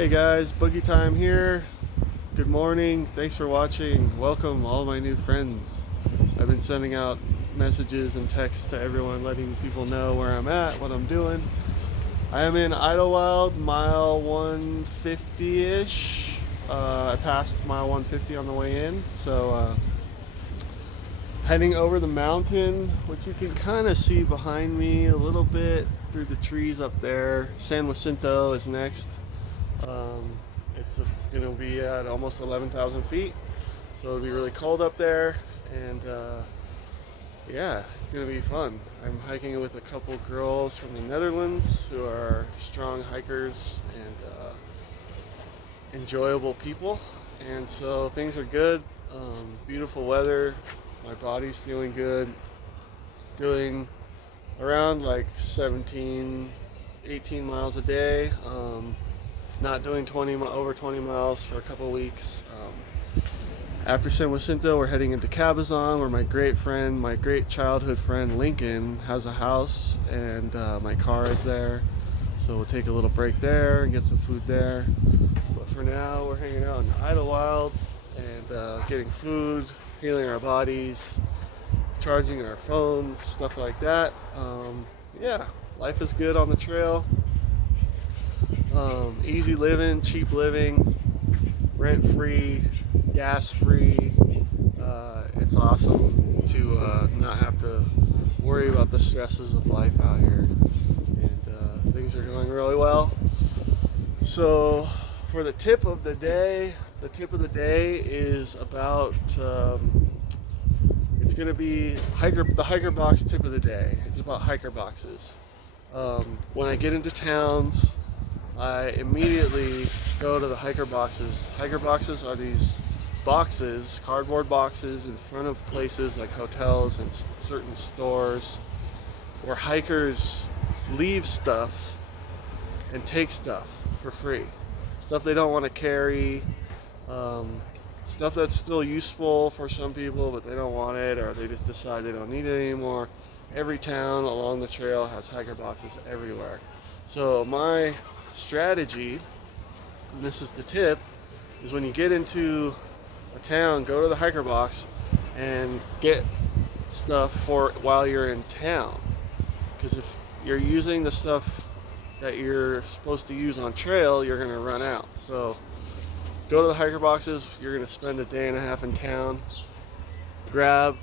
Hey guys, Boogie Time here. Good morning. Thanks for watching. Welcome all my new friends. I've been sending out messages and texts to everyone, letting people know where I'm at, what I'm doing. I am in Idlewild, mile 150-ish. I passed mile 150 on the way in, so heading over the mountain, which you can kind of see behind me a little bit through the trees up there. San Jacinto is next. It's going to be at almost 11,000 feet, so it'll be really cold up there, and yeah, it's going to be fun. I'm hiking with a couple girls from the Netherlands who are strong hikers and enjoyable people, and so things are good. Beautiful weather, my body's feeling good, doing around like 17, 18 miles a day. Not doing over 20 miles for a couple weeks. After San Jacinto, we're heading into Cabazon, where my great childhood friend Lincoln has a house, and my car is there. So we'll take a little break there and get some food there. But for now, we're hanging out in Idlewild and getting food, healing our bodies, charging our phones, stuff like that. Yeah, life is good on the trail. Easy living, cheap living, rent-free, gas-free. It's awesome to not have to worry about the stresses of life out here, and things are going really well. So for the tip of the day is about it's going to be the hiker box tip of the day. It's about hiker boxes. When I get into towns, I immediately go to the hiker boxes. Hiker boxes are these boxes, cardboard boxes in front of places like hotels and certain stores, where hikers leave stuff and take stuff for free. Stuff they don't want to carry, stuff that's still useful for some people but they don't want it, or they just decide they don't need it anymore. Every town along the trail has hiker boxes everywhere. So my strategy, and this is the tip, is when you get into a town, go to the hiker box and get stuff for while you're in town. Because if you're using the stuff that you're supposed to use on trail, you're going to run out. So go to the hiker boxes. You're going to spend a day and a half in town. Grab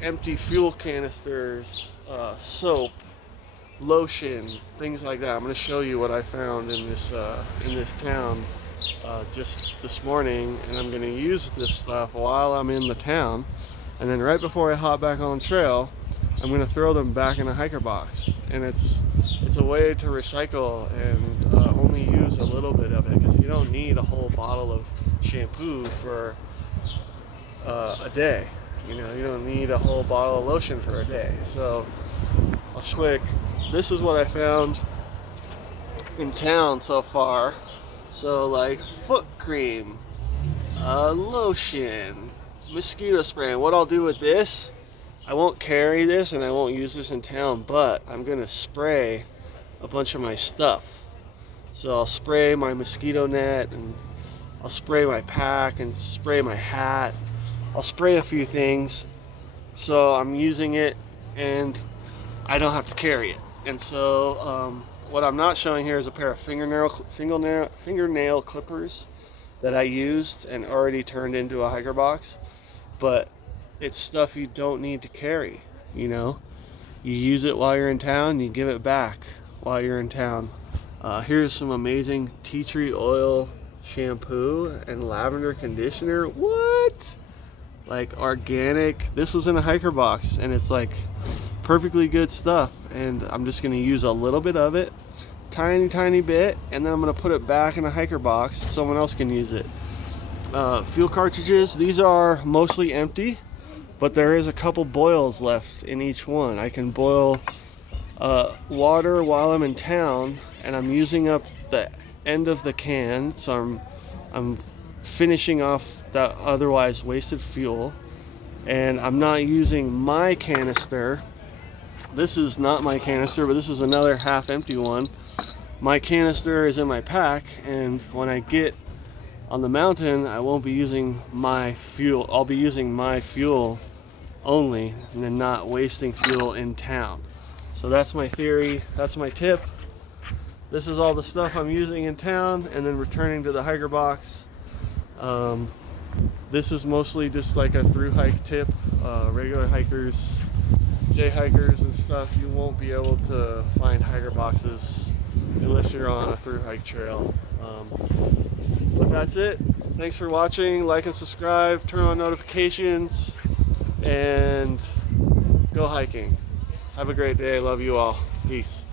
empty fuel canisters, soap, lotion, things like that. I'm going to show you what I found in this town just this morning, and I'm going to use this stuff while I'm in the town, and then right before I hop back on the trail, I'm going to throw them back in a hiker box. And it's a way to recycle and only use a little bit of it, because you don't need a whole bottle of shampoo for a day. You don't need a whole bottle of lotion for a day. So quick, this is what I found in town so far. So like foot cream, lotion, mosquito spray. And what I'll do with this, I won't carry this and I won't use this in town, but I'm gonna spray a bunch of my stuff. So I'll spray my mosquito net, and I'll spray my pack, and spray my hat. I'll spray a few things, so I'm using it and I don't have to carry it. And so what I'm not showing here is a pair of fingernail clippers that I used and already turned into a hiker box. But it's stuff you don't need to carry. You use it while you're in town, you give it back while you're in town. Here's some amazing tea tree oil shampoo and lavender conditioner. What? Like organic. This was in a hiker box, and it's like perfectly good stuff. And I'm just going to use a little bit of it, tiny bit, and then I'm going to put it back in a hiker box so someone else can use it. Fuel cartridges, these are mostly empty, but there is a couple boils left in each one. I can boil water while I'm in town, and I'm using up the end of the can, so I'm finishing off that otherwise wasted fuel. And I'm not using my canister. This is not my canister, but this is another half empty one. my canister is in my pack, and when I get on the mountain, I won't be using my fuel. I'll be using my fuel only, and then not wasting fuel in town. So that's my theory, that's my tip. This is all the stuff I'm using in town, and then returning to the hiker box. This is mostly just like a through hike tip. Regular hikers, day hikers and stuff, you won't be able to find hiker boxes unless you're on a through hike trail. But that's it. Thanks for watching. Like and subscribe, turn on notifications, and go hiking. Have a great day. Love you all. Peace.